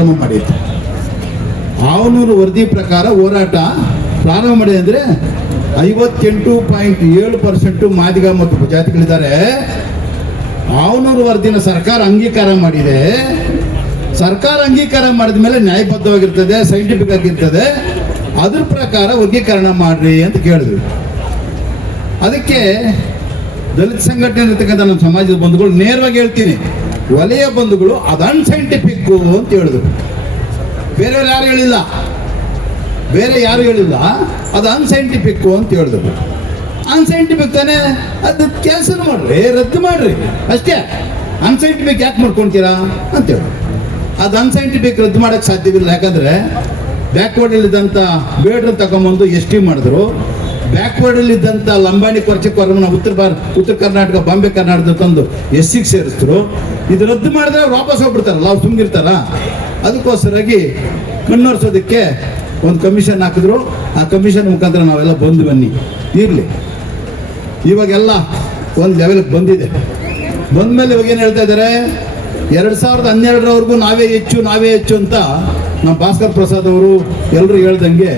ಪ್ರಾರಂಭ ಮಾಡಿತ್ತು. ಆವನೂರು ವರದಿ ಪ್ರಕಾರ ಹೋರಾಟ ಪ್ರಾರಂಭ ಮಾಡಿದೆ ಅಂದರೆ 58.7% ಮಾದಿಗ ಮತ್ತು ಉಪಜಾತಿಗಳಿದ್ದಾರೆ. ಆವನೂರು ವರದಿನ ಸರ್ಕಾರ ಅಂಗೀಕಾರ ಮಾಡಿದೆ. ಸರ್ಕಾರ ಅಂಗೀಕಾರ ಮಾಡಿದ ಮೇಲೆ ನ್ಯಾಯಬದ್ಧವಾಗಿರ್ತದೆ, ಸೈಂಟಿಫಿಕ್ ಆಗಿರ್ತದೆ. ಅದ್ರ ಪ್ರಕಾರ ವರ್ಗೀಕರಣ ಮಾಡ್ರಿ ಅಂತ ಕೇಳಿದ್ವಿ. ಅದಕ್ಕೆ ದಲಿತ ಸಂಘಟನೆ ಇರ್ತಕ್ಕಂಥ ನಮ್ಮ ಸಮಾಜದ ಬಂಧುಗಳು ನೇರವಾಗಿ ಹೇಳ್ತೀನಿ, ವಲಯ ಬಂಧುಗಳು ಅದು ಅನ್ಸೈಂಟಿಫಿಕ್ಕು ಅಂತ ಹೇಳಿದ್ರು. ಬೇರೆಯವ್ರು ಯಾರು ಹೇಳಿಲ್ಲ, ಅದು ಅನ್ಸೈಂಟಿಫಿಕ್ಕು ಅಂತ ಹೇಳಿದ್ರು. ಅನ್ಸೈಂಟಿಫಿಕ್ ತಾನೇ, ಅದು ಕ್ಯಾನ್ಸಲ್ ಮಾಡ್ರಿ, ರದ್ದು ಮಾಡ್ರಿ ಅಷ್ಟೇ. ಅನ್ಸೈಂಟಿಫಿಕ್ ಯಾಕೆ ಮಾಡ್ಕೊಳ್ತೀರಾ ಅಂತೇಳಿ. ಅದು ಅನ್ಸೈಂಟಿಫಿಕ್ ರದ್ದು ಮಾಡೋಕ್ಕೆ ಸಾಧ್ಯವಿಲ್ಲ. ಯಾಕಂದರೆ ಬ್ಯಾಕ್ವರ್ಡಲ್ಲಿದ್ದಂಥ ಬೇಡ್ರ ತಗೊಂಬಂದು ST ಮಾಡಿದ್ರು. ಬ್ಯಾಕ್ವರ್ಡಲ್ಲಿದ್ದಂಥ ಲಂಬಾಣಿ ಕೊರಚೆಕೋರನ್ನ ಉತ್ತರ ಕರ್ನಾಟಕ, ಬಾಂಬೆ ಕರ್ನಾಟಕದ ತಂದು SCಗೆ ಸೇರಿಸಿದ್ರು. ಇದು ರದ್ದು ಮಾಡಿದ್ರೆ ಅವ್ರು ವಾಪಸ್ ಹೋಗ್ಬಿಡ್ತಾರಲ್ಲ, ಅವ್ರು ಸುಮ್ಗಿರ್ತಾರ. ಅದಕ್ಕೋಸ್ಕರಾಗಿ ಕಣ್ಣೊರ್ಸೋದಕ್ಕೆ ಒಂದು ಕಮಿಷನ್ ಹಾಕಿದ್ರು. ಆ ಕಮಿಷನ್ ಮುಖಾಂತರ ನಾವೆಲ್ಲ ಬಂದು ಬನ್ನಿ ಇರಲಿ. ಇವಾಗೆಲ್ಲ ಒಂದು ಲೆವೆಲ್ಗೆ ಬಂದಿದೆ. ಬಂದಮೇಲೆ ಇವಾಗ ಏನು ಹೇಳ್ತಾ ಇದ್ದಾರೆ, 2012ರವರೆಗೂ ನಾವೇ ಹೆಚ್ಚು ಅಂತ ನಮ್ಮ ಭಾಸ್ಕರ್ ಪ್ರಸಾದ್ ಅವರು ಎಲ್ಲರೂ ಹೇಳ್ದಂಗೆ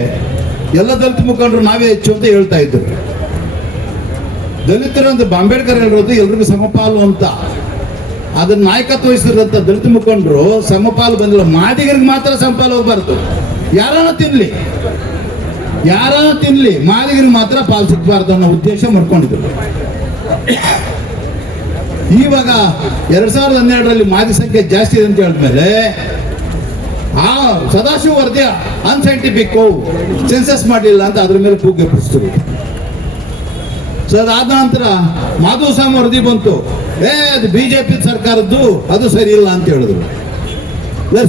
ಎಲ್ಲ ದಲಿತ ಮುಖಂಡರು ನಾವೇ ಹೆಚ್ಚು ಅಂತ ಹೇಳ್ತಾ ಇದ್ರು. ದಲಿತರು ಅಂತ ಅಂಬೇಡ್ಕರ್ ಹೇಳಿರೋದು ಎಲ್ರಿಗೂ ಸಮಪಾಲು ಅಂತ. ಅದನ್ನ ನಾಯಕತ್ವ ವಹಿಸಿದಂಥ ದಲಿತ ಮುಖಂಡರು ಸಮಪಾಲು ಬಂದಿಲ್ಲ, ಮಾದಿಗರಿಗೆ ಮಾತ್ರ ಸಮಪಾಲು ಹೋಗ್ಬಾರ್ದು. ಯಾರನ್ನ ತಿನ್ಲಿ ಮಾದಿಗರಿಗೆ ಮಾತ್ರ ಪಾಲು ಸಿಗಬಾರ್ದು ಅನ್ನೋ ಉದ್ದೇಶ ಮಾಡ್ಕೊಂಡಿದ್ರು. ಇವಾಗ 2012ರಲ್ಲಿ ಮಾದಿ ಸಂಖ್ಯೆ ಜಾಸ್ತಿ ಇದೆ ಅಂತ ಹೇಳಿದ್ಮೇಲೆ ಆ ಸದಾಶಿವ ವರದಿ ಅನ್ಸೈಂಟಿಫಿಕ್, ಸೆನ್ಸಸ್ ಮಾಡಲಿಲ್ಲ ಅಂತ ಅದ್ರ ಮೇಲೆ ಕೂಗಿ ಎಬ್ಬಿಸಿದ್ರು. ಸೊ ಅದಾದ ನಂತರ ಮಾಧುಸ್ವಾಮಿ ವರದಿ ಬಂತು. ಅದು BJP ಸರ್ಕಾರದ್ದು, ಅದು ಸರಿ ಇಲ್ಲ ಅಂತ ಹೇಳಿದ್ರು.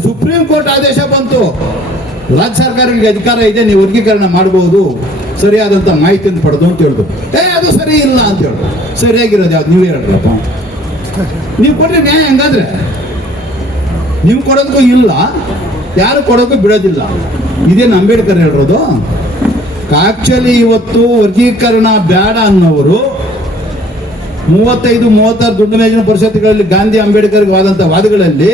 ಸುಪ್ರೀಂ ಕೋರ್ಟ್ ಆದೇಶ ಬಂತು, ರಾಜ್ಯ ಸರ್ಕಾರಗಳಿಗೆ ಅಧಿಕಾರ ಇದೆ, ನೀವು ವರ್ಗೀಕರಣ ಮಾಡಬಹುದು ಸರಿಯಾದಂಥ ಮಾಹಿತಿಯನ್ನು ಪಡೆದು ಅಂತ ಹೇಳಿದ್ರು. ಅದು ಸರಿ ಇಲ್ಲ ಅಂತ ಹೇಳಿದ್ರು. ಸರಿಯಾಗಿರೋದು ಯಾವ್ದು ನೀವೇ ಹೇಳ್ರಪ್ಪ. ನೀವು ಕೊಟ್ರೆ ನ್ಯಾಯ. ಹಂಗಾದ್ರೆ ನೀವು ಕೊಡೋದಕ್ಕೂ ಇಲ್ಲ, ಯಾರು ಕೊಡೋಕ್ಕೂ ಬಿಡೋದಿಲ್ಲ. ಇದೇನು ಅಂಬೇಡ್ಕರ್ ಹೇಳಿರೋದು? ಆಕ್ಚುಲಿ ಇವತ್ತು ವರ್ಗೀಕರಣ ಬೇಡ ಅನ್ನೋರು 35-36 ದುಡ್ಡು ಮೇಜಿನ ಪರಿಷತ್ಗಳಲ್ಲಿ ಗಾಂಧಿ ಅಂಬೇಡ್ಕರ್ಗೆ ವಾದಂಥ ವಾದಗಳಲ್ಲಿ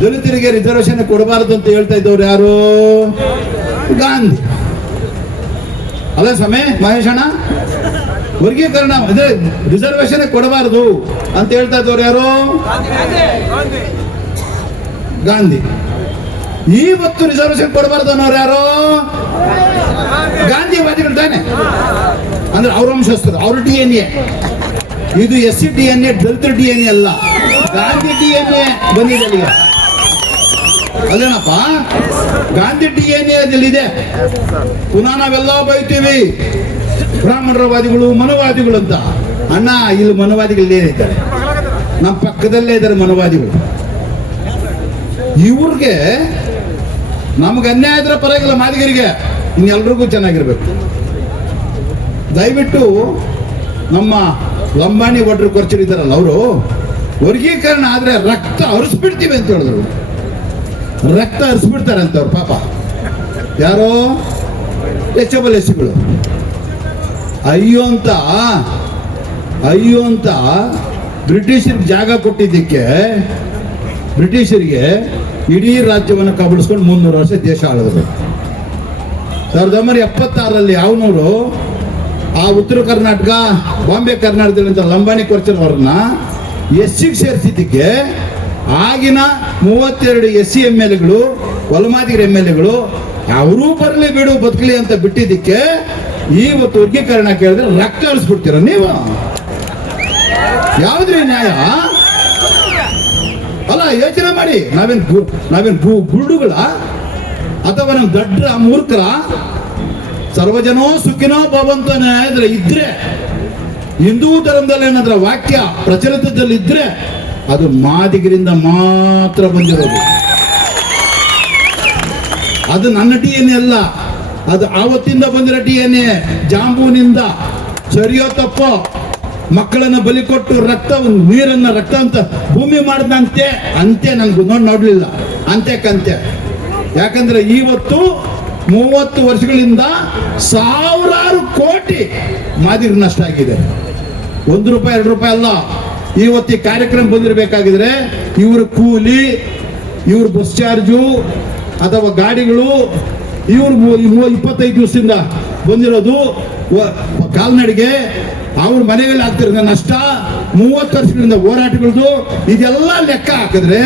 ದಲಿತರಿಗೆ ರಿಸರ್ವೇಶನ್ ಕೊಡಬಾರದು ಅಂತ ಹೇಳ್ತಾ ಇದ್ದವ್ರು ಯಾರು? ಗಾಂಧಿ ಅಲ್ಲ ಸಮಯ ಮಹೇಶಣ್ಣ. ವರ್ಗೀಕರಣ ಅಂದ್ರೆ ರಿಸರ್ವೇಶನ್ ಕೊಡಬಾರದು ಅಂತ ಹೇಳ್ತಾ ಇದ್ದವ್ರು ಯಾರು? ಗಾಂಧಿ. ಇವತ್ತು ರಿಸರ್ವೇಶನ್ ಕೊಡಬಾರದು ಅನ್ನೋರು ಯಾರು? ಗಾಂಧಿವಾದಿಗಳು ತಾನೆ. ಅಂದ್ರೆ ಅವ್ರ ವಂಶಸ್ಥರು, ಅವ್ರ DNA. ಇದು SC DNA, ದಲಿತ DNA ಅಲ್ಲ, ಗಾಂಧಿ DNA ಬಂದಿದೆ ಅಲ್ಲಿಗೆ. ಅಲ್ಲೇನಪ್ಪ, ಗಾಂಧಿ DNA ಅದಲ್ಲಿದೆ. ಪುನಃ ನಾವೆಲ್ಲ ಬೈತೀವಿ ಬ್ರಾಹ್ಮಣರವಾದಿಗಳು, ಮನುವಾದಿಗಳು ಅಂತ. ಅಣ್ಣ, ಇಲ್ಲಿ ಮನುವಾದಿಗಳು ಏನಿದ್ದಾರೆ, ನಮ್ಮ ಪಕ್ಕದಲ್ಲೇ ಇದ್ದಾರೆ ಮನುವಾದಿಗಳು. ಇವ್ರಿಗೆ ನಮ್ಗೆ ಅನ್ಯಾಯ ಇದ್ರೆ ಪರವಾಗಿಲ್ಲ, ಮಾದಿಗರಿಗೆ ಇನ್ನೆಲ್ರಿಗೂ ಚೆನ್ನಾಗಿರ್ಬೇಕು. ದಯವಿಟ್ಟು ನಮ್ಮ ಲಂಬಾಣಿ ಒಡ್ರು ಕೊರ್ಚರಿದ್ದಾರಲ್ಲ, ಅವರು ವರ್ಗೀಕರಣ ಆದ್ರೆ ರಕ್ತ ಹರಿಸ್ಬಿಡ್ತೀವಿ ಅಂತ ಹೇಳಿದ್ರು. ರಕ್ತ ಹರಿಸ್ಬಿಡ್ತಾರೆ ಅಂತ ಅವ್ರು ಪಾಪ. ಯಾರೋ SCಗಳು ಅಯ್ಯೋ ಅಂತ ಬ್ರಿಟಿಷರಿಗೆ ಜಾಗ ಕೊಟ್ಟಿದ್ದಕ್ಕೆ ಬ್ರಿಟಿಷರಿಗೆ ಇಡೀ ರಾಜ್ಯವನ್ನು ಕಬಳಿಸ್ಕೊಂಡು 300 ವರ್ಷ ದೇಶ ಆಳಿದ್ರು. 1976ರಲ್ಲಿ ಆವನೂರು ಆ ಉತ್ತರ ಕರ್ನಾಟಕ, ಬಾಂಬೆ ಕರ್ನಾಟಕದಲ್ಲಿಂದ ಲಂಬಾಣಿ ಕೊರ್ಚರವ್ರನ್ನ SCಗೆ ಸೇರಿಸಿದ್ದಕ್ಕೆ ಆಗಿನ 32 SC MLAಗಳು, ಒಲಮಾದಿಗರ MLAಗಳು ಅವರೂ ಬರಲಿ ಬಿಡು ಬದುಕಲಿ ಅಂತ ಬಿಟ್ಟಿದ್ದಕ್ಕೆ ಇವತ್ತು ವರ್ಗೀಕರಣ ಕೇಳಿದ್ರೆ ರಕ್ತ ಅಳಿಸ್ಬಿಡ್ತೀರ ನೀವು. ಯಾವ್ದ್ರಿ ನ್ಯಾಯ? ಅಲ್ಲ, ಯೋಚನೆ ಮಾಡಿ. ನಾವೇನ್ ಗುರುಡುಗಳ ಅಥವಾ ನಮ್ಮ ದಡ್ಡ ಮೂರ್ಖರ? ಸರ್ವಜನೋ ಸುಖಿನೋ ಭವಂತು ಏನಾದ್ರೆ ಇದ್ರೆ, ಹಿಂದೂ ಧರ್ಮದಲ್ಲಿ ಏನಾದ್ರೆ ವಾಕ್ಯ ಪ್ರಚಲಿತದಲ್ಲಿ ಇದ್ರೆ ಅದು ಮಾದಿಗರಿಂದ ಮಾತ್ರ ಬಂದಿರೋದು. ಅದು ನನ್ನ DNA ಅಲ್ಲ, ಅದು ಆವತ್ತಿಂದ ಬಂದಿರೋ DNA. ಜಾಂಬೂನಿಂದ ಸರಿಯೋ ತಪ್ಪೋ ಮಕ್ಕಳನ್ನ ಬಲಿ ಕೊಟ್ಟು ನೀರನ್ನ ರಕ್ತ ಅಂತ ಭೂಮಿ ಮಾಡಿದಂತೆ ಅಂತೆ ನನ್ಗೆ ನೋಡ್ಲಿಲ್ಲ ಅಂತ್ಯಕ್ಕಂತೆ. ಯಾಕಂದ್ರೆ ಇವತ್ತು 30 ವರ್ಷಗಳಿಂದ ಸಾವಿರಾರು ಕೋಟಿ ಮಾದಿಗರು ನಷ್ಟ ಆಗಿದೆ. 1 ರೂಪಾಯಿ 2 ರೂಪಾಯಿ ಅಲ್ಲ. ಇವತ್ತು ಈ ಕಾರ್ಯಕ್ರಮ ಬಂದಿರಬೇಕಾಗಿದ್ರೆ ಇವರು ಕೂಲಿ, ಇವ್ರ ಬಸ್ ಚಾರ್ಜು ಅಥವಾ ಗಾಡಿಗಳು, ಇವ್ರು 25 ದಿವಸದಿಂದ ಬಂದಿರೋದು ಕಾಲ್ನಡಿಗೆ, ಅವ್ರ ಮನೆಗಳಲ್ಲಿ ಆಗ್ತಿರೋ ನಷ್ಟ, 30 ವರ್ಷಗಳಿಂದ ಹೋರಾಟಗಳದು, ಇದೆಲ್ಲ ಲೆಕ್ಕ ಹಾಕಿದ್ರೆ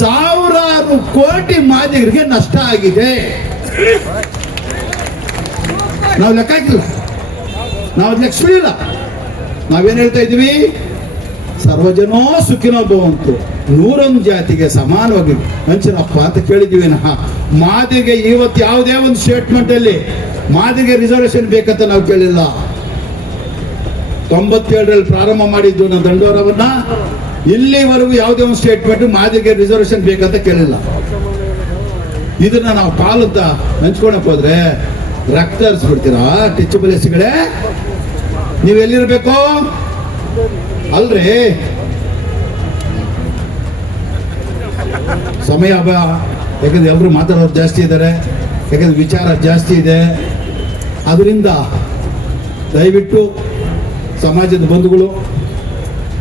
ಸಾವಿರಾರು ಕೋಟಿ ಮಾದಿಗರಿಗೆ ನಷ್ಟ ಆಗಿದೆ. ನಾವು ಲೆಕ್ಕ ಹಾಕಿಲ್ಲ, ನಾವು ಲೆಕ್ಕಿಸಲಿಲ್ಲ. ನಾವೇನು ಹೇಳ್ತಾ ಇದ್ದೀವಿ? ಸರ್ವಜನೋ ಸುಖಿನೋ ಭವಂತು, 101 ಜಾತಿಗೆ ಸಮಾನವಾಗಿ ಹಂಚಿನಪ್ಪ ಅಂತ ಕೇಳಿದ್ದೀವಿ. ಮಾದಿಗೆ ಇವತ್ತು ಯಾವುದೇ ಒಂದು ಸ್ಟೇಟ್ಮೆಂಟ್ ಅಲ್ಲಿ ಮಾದಿಗೆ ರಿಸರ್ವೇಶನ್ ಬೇಕಂತ ನಾವು ಕೇಳಿಲ್ಲ. 97ರಲ್ಲಿ ಪ್ರಾರಂಭ ಮಾಡಿದ್ದು ನಾವು ದಂಡೋರವನ್ನ, ಇಲ್ಲಿವರೆಗೂ ಯಾವುದೇ ಒಂದು ಸ್ಟೇಟ್ಮೆಂಟ್ ಮಾದಿಗೆ ರಿಸರ್ವೇಶನ್ ಬೇಕಂತ ಕೇಳಿಲ್ಲ. ಇದನ್ನ ನಾವು ಪಾಲಂತ ಹಂಚ್ಕೊಳಕ್ ಹೋದ್ರೆ ರಕ್ತ ಹರಿಸ್ಬಿಡ್ತೀರಾ ಟೆಚ್ಚಬಲ್ ಎಸ್ಗಳೇ? ನೀವೆಲ್ಲಿರ್ಬೇಕು ಅಲ್ರಿ? ಸಮಯ ಯಾಕಂದ್ರೆ ಎಲ್ಲರೂ ಮಾತಾಡೋರು ಜಾಸ್ತಿ ಇದ್ದಾರೆ, ಯಾಕಂದ್ರೆ ವಿಚಾರ ಜಾಸ್ತಿ ಇದೆ. ಅದರಿಂದ ದಯವಿಟ್ಟು ಸಮಾಜದ ಬಂಧುಗಳು,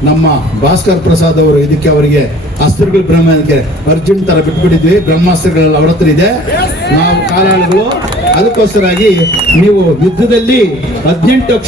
ನಮ್ಮ ಭಾಸ್ಕರ್ ಪ್ರಸಾದ್ ಅವರು ಇದಕ್ಕೆ ಅವರಿಗೆ ಅಸ್ತ್ರಗಳು ಬ್ರಹ್ಮಕ್ಕೆ ಅರ್ಜುನ್ ತರ ಬಿಟ್ಬಿಟ್ಟಿದ್ವಿ, ಬ್ರಹ್ಮಾಸ್ತ್ರಗಳೆಲ್ಲ ಅವ್ರ ಹತ್ರ ಇದೆ, ನಾವು ಕಾಲಾಳುಗಳು. ಅದಕ್ಕೋಸ್ಕರಾಗಿ ನೀವು ಯುದ್ಧದಲ್ಲಿ 18 ಅಕ್ಷರ